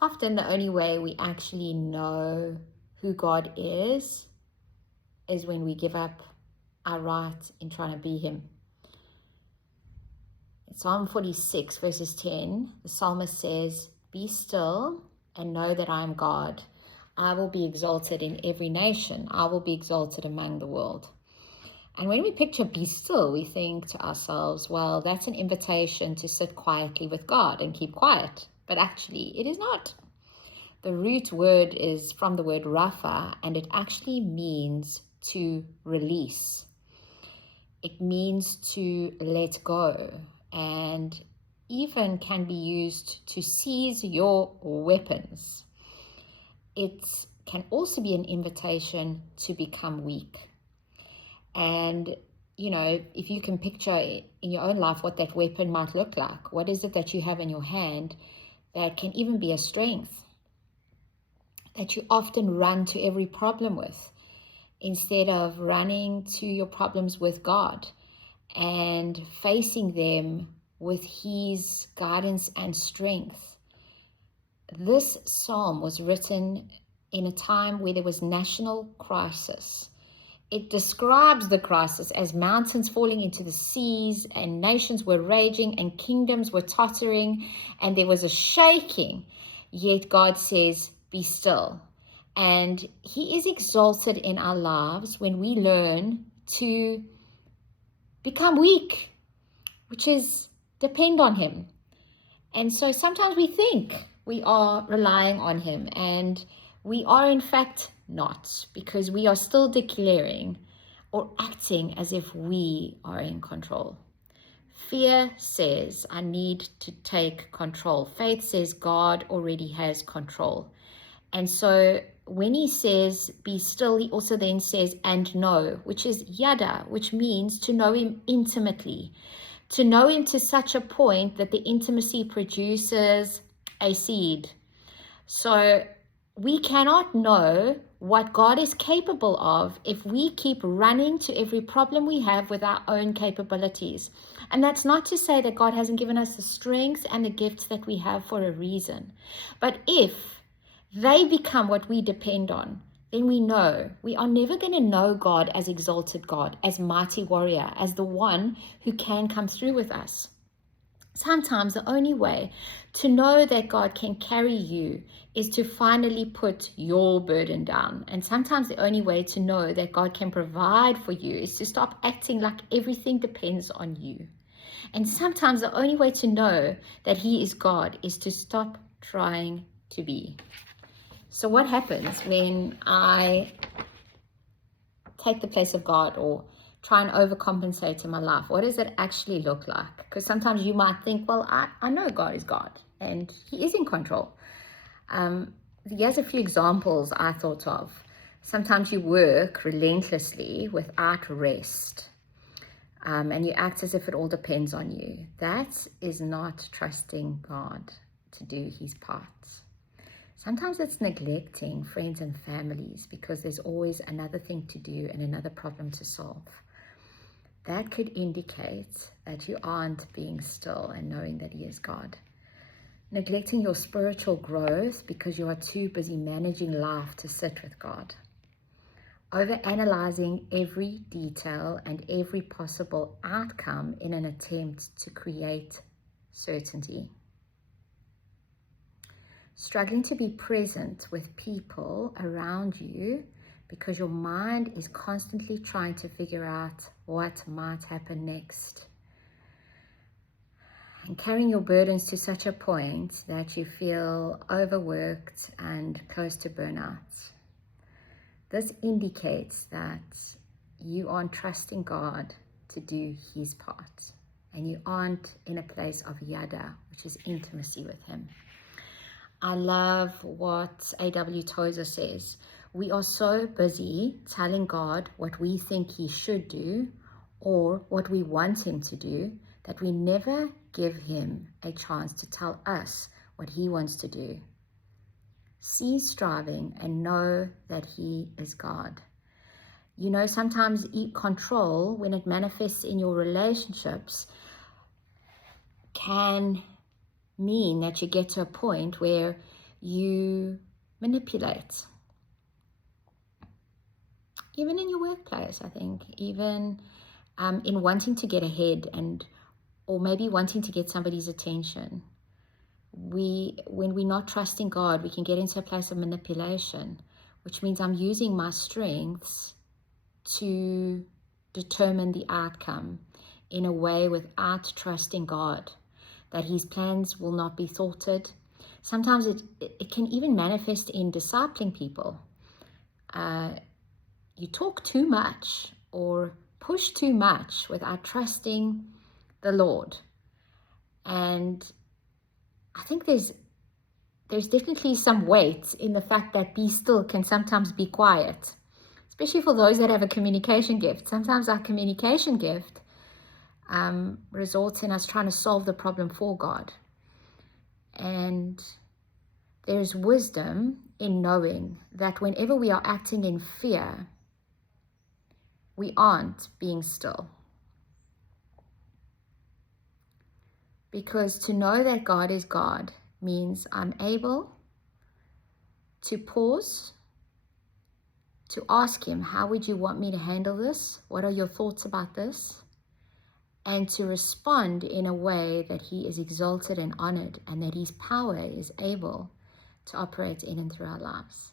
often the only way we actually know who God is when we give up our right in trying to be him. In Psalm 46 verses 10, the psalmist says, "Be still and know that I am God. I will be exalted in every nation. I will be exalted among the world." And when we picture be still, we think to ourselves, well, that's an invitation to sit quietly with God and keep quiet. But actually, it is not. The root word is from the word rapha, and it actually means to release. It means to let go, and even can be used to seize your weapons. It can also be an invitation to become weak. And, if you can picture in your own life what that weapon might look like, what is it that you have in your hand that can even be a strength that you often run to every problem with, instead of running to your problems with God and facing them with his guidance and strength. This psalm was written in a time where there was national crisis. It describes the crisis as mountains falling into the seas, and nations were raging, and kingdoms were tottering, and there was a shaking. Yet God says, "Be still." And he is exalted in our lives when we learn to become weak, which is depend on him. And so sometimes we think we are relying on him, and we are in fact not, because we are still declaring or acting as if we are in control. Fear says, I need to take control. Faith says God already has control. And so when he says, be still, he also then says, and know, which is yada, which means to know him intimately, to know him to such a point that the intimacy produces a seed. So we cannot know what God is capable of if we keep running to every problem we have with our own capabilities. And that's not to say that God hasn't given us the strengths and the gifts that we have for a reason. But if they become what we depend on, then we know we are never going to know God as exalted God, as mighty warrior, as the one who can come through with us. Sometimes the only way to know that God can carry you is to finally put your burden down. And sometimes the only way to know that God can provide for you is to stop acting like everything depends on you. And sometimes the only way to know that he is God is to stop trying to be. So what happens when I take the place of God or try and overcompensate in my life? What does it actually look like? Because sometimes you might think, well, I know God is God and he is in control. Here's a few examples I thought of. Sometimes you work relentlessly without rest, and you act as if it all depends on you. That is not trusting God to do his part. Sometimes it's neglecting friends and families because there's always another thing to do and another problem to solve. That could indicate that you aren't being still and knowing that he is God. Neglecting your spiritual growth because you are too busy managing life to sit with God. Over-analyzing every detail and every possible outcome in an attempt to create certainty. Struggling to be present with people around you because your mind is constantly trying to figure out what might happen next. And carrying your burdens to such a point that you feel overworked and close to burnout. This indicates that you aren't trusting God to do his part, and you aren't in a place of yada, which is intimacy with him. I love what A.W. Tozer says. We are so busy telling God what we think he should do or what we want him to do that we never give him a chance to tell us what he wants to do. Cease striving and know that he is God. Sometimes control, when it manifests in your relationships, can mean that you get to a point where you manipulate. Even in your workplace, I think, even in wanting to get ahead or maybe wanting to get somebody's attention. When we're not trusting God, we can get into a place of manipulation, which means I'm using my strengths to determine the outcome in a way without trusting God, that his plans will not be thwarted. Sometimes it can even manifest in discipling people. You talk too much or push too much without trusting the Lord. And I think there's definitely some weight in the fact that be still can sometimes be quiet, especially for those that have a communication gift. Sometimes our communication gift results in us trying to solve the problem for God. And there's wisdom in knowing that whenever we are acting in fear, we aren't being still. Because to know that God is God means I'm able to pause, to ask him, how would you want me to handle this? What are your thoughts about this? And to respond in a way that he is exalted and honored, and that his power is able to operate in and through our lives.